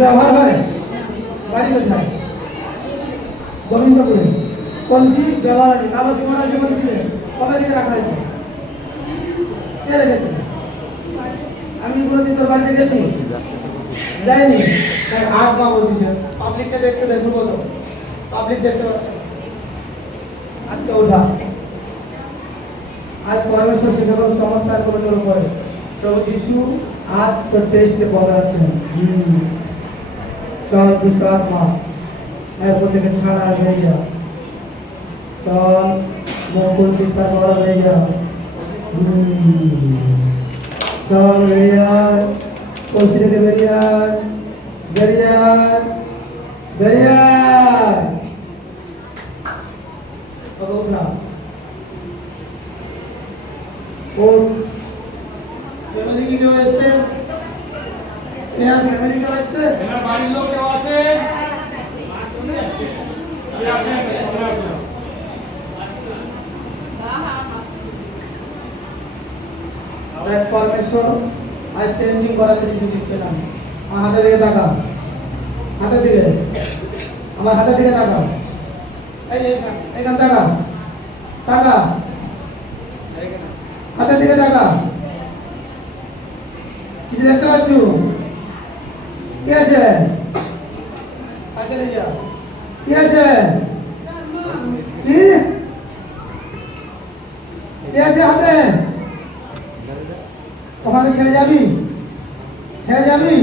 ব্যবহার হয় বাড়ি কোথায়? গোবিন্দপুরে। কলসি ব্যবহার আছে, কাগজ মহারাজ বলছিলেন কবে থেকে রাখা হয়েছে? কে রেখেছে? আমি কোনোদিন তোর বাড়িতে গেছি? যাইনি। আজ মা বলছে পাবলিকটা দেখতে দেখো, বলো পাবলিক দেখতে পাচ্ছে আজকে ওঠা। আজ পরমেশ্বর সে সকল চমৎকার করে তোর উপরে প্রভু যিশু আজ তোর টেস্টে বদলাচ্ছেন। চল দুষ্ট আত্মা এরপর থেকে ছাড়া হয়ে যা, চল মঙ্গল চিন্তা করা হয়ে যা, চল বেরিয়ে আয়, কলসি থেকে বেরিয়ে আয়, বেরিয়ে আয়, বেরিয়ে আয়। না ফ্যামিলি কি কেউ এসছে? এনার ফ্যামিলি কেউ এসছে? এনার বাড়ির লোক কেউ আছে? পরমেশ্বর আজ চেঞ্জিং করাতে কিছু দিচ্ছে না। আমার হাতের দিকে তাকা, হাতের দিকে, আমার হাতের দিকে তাকা, এইখান তাকা, তাকা, হাতের দিকে তাকা। কিছু দেখতে পাচ্ছ? কি আছে? কাছে নিয়ে যা। কি আছে? কি আছে হাতে? ওখানে ছেড়ে যাবি? ছেড়ে যাবি?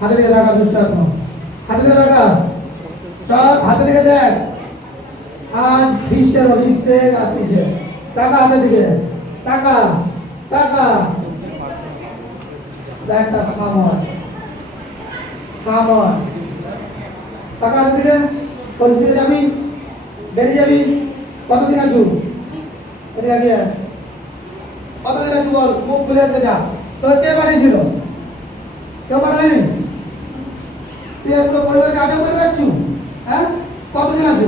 হাতের দিকে দেখা, দুষ্ট আত্মা হাতের দিকে দেখা, চল হাতের দিকে দেখ। আজ খ্রিস্টের অভিষেক আসছে, টাকা হাতের দিকে, টাকা টাকা দেখ, তার সামর সামর টাকা হাতের দিকে। কলেজ থেকে যাবি, বেরিয়ে যাবি। কতদিন আছু? কতদিন আছু বল, মুখ খুলে যা। তোর কে পাঠিয়েছিল? কেউ পাঠায়নি? তুই পুরো পরিবারকে আটক করে রাখছু? হ্যাঁ, কতদিন আছু?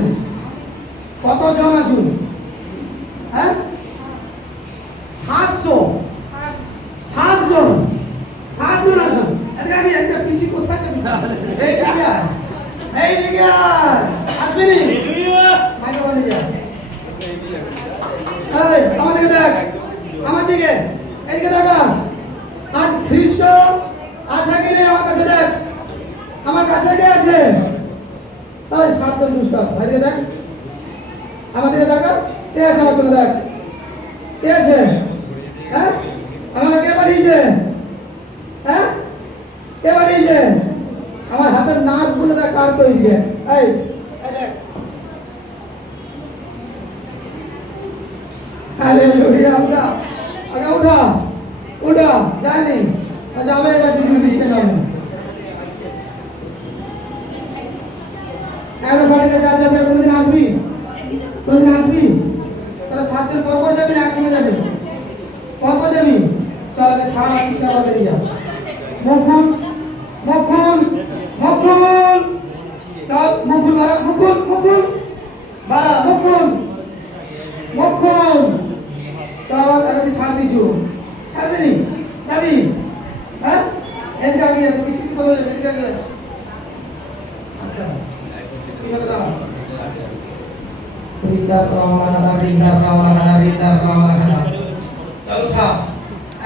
কতজন আছু? হ্যাঁ, 700 7 জন, 7 জন আছো। এদিকে আগে একটা পিছি কোথায় যাবি? এই দিকে আয়, এই দিকে আয়, আসবি নি? মাইকে বলে যা। এই আমার দিকে দেখ, আমার দিকে, এদিকে দেখা। আজ খ্রিস্ট আছে কি নেই আমার কাছে দেখ, আমার কাছে কে আছে? ওই 7 জন দুষ্ট, ভাইকে দেখ, আমার দিকে দেখা। কে আছে আমার সঙ্গে দেখ, কে আছে? হ্যাঁ, আমাকে কে পাঠিয়েছে? হ্যাঁ, কে পাঠিয়েছে? আমার হাতের নাক গুলো দেখ কার তৈরি। এই দেখ, আরে লোহিয়া উঠা, আগে উঠা, উঠা, যায়নি যাবে এবার কিছু দিচ্ছে না। এখন বাড়িতে যা যাবে, কোনদিন আসবি? কোনদিন আসবি? তাহলে 7 জন পর যাবি না একসঙ্গে যাবি? পর যাবি? চল আগে ছাড়, চিন্তা করতে যা। মুখুন মুখুন মুখুন, চল মুখুন বাড়া, মুখুন মুখুন বাড়া, মুখুন মুখুন, চল আগে ছাড় দিছু, ছাড়বি নি? যাবি? হ্যাঁ, এদিকে আগে কিছু কিছু কথা যাবে, এদিকে আগে। আচ্ছা তুই বলে দাও। Rather Ramana, rather Ramana, rather Ramana. চল উঠা,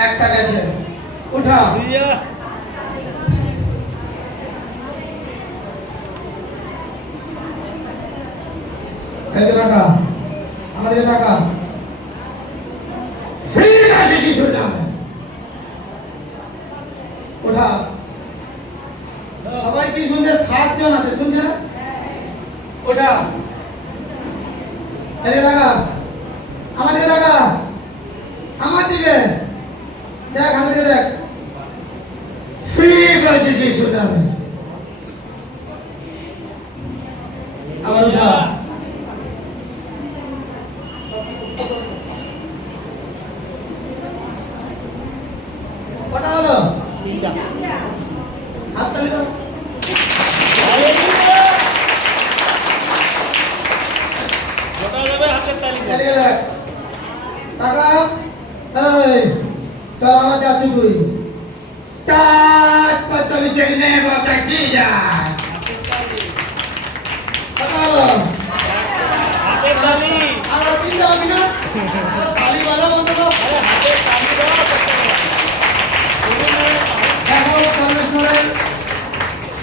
একটা গেছে, উঠা। এই টাকা আমাদের টাকা ঠিক আছে, শিশুর নাম ওঠা। সবাই কি শুনছে? 7 জন আছে, শুনছে? ওটা এই টাকা আমার দিকে, টাকা আমার দিকে দেখ, আমার দিকে দেখ। ঠিক আছে, শিশুর নামে আবার উঠা। কটা হলো? 3টা। হাততালি দাও।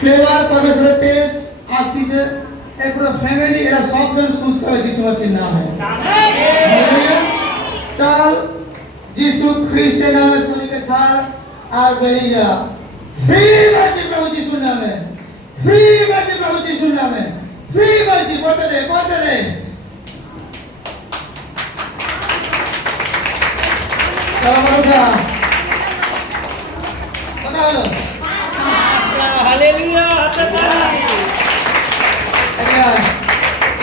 ফ্লেভার परमेश्वर टेस्ट আসছে এই পুরো ফ্যামিলি এরা সবজন সুস্থ হয়ে যিশু মসির নামে হালেলুয়া চল যিশু খ্রিস্টের নামে শরীরকে ছাড় আর বেরিয়ে যা ফ্রি বাঁচি প্রভু যিশুর নামে ফ্রি বাঁচি প্রভু যিশুর নামে ফ্রি বাঁচি বলতে দে চলো বাবা কথা হলো হালেলুয়া হাতে তালি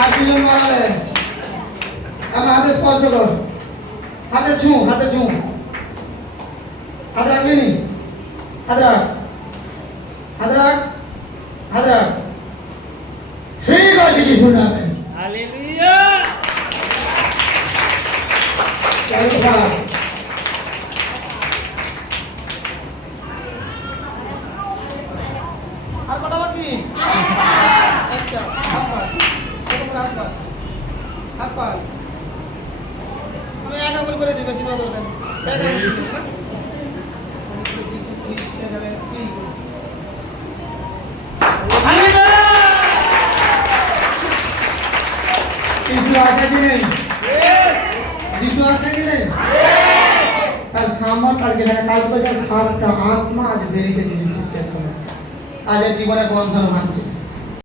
আর দুজন মারাবে আমার হাতে স্পর্শ কর হাতে ছু হাত রাখবি নি হাত রাখ ঠিক আছে যিশুর নামে হালেলুয়া চলো বাবা আর কটা বাকি একটা হাত পা আমি এক আঙুল করে দিই বেশি দরকার নেই এক আঙুল দিস না যিশু আছে কি নেই যিশু আছে কি নেই তার সামর কালকে না কাল বছর 7টা আত্মা আজ বেরিয়েছে যিশু খ্রিস্টের নামে আজ জীবনে বন্ধন ভাঙছে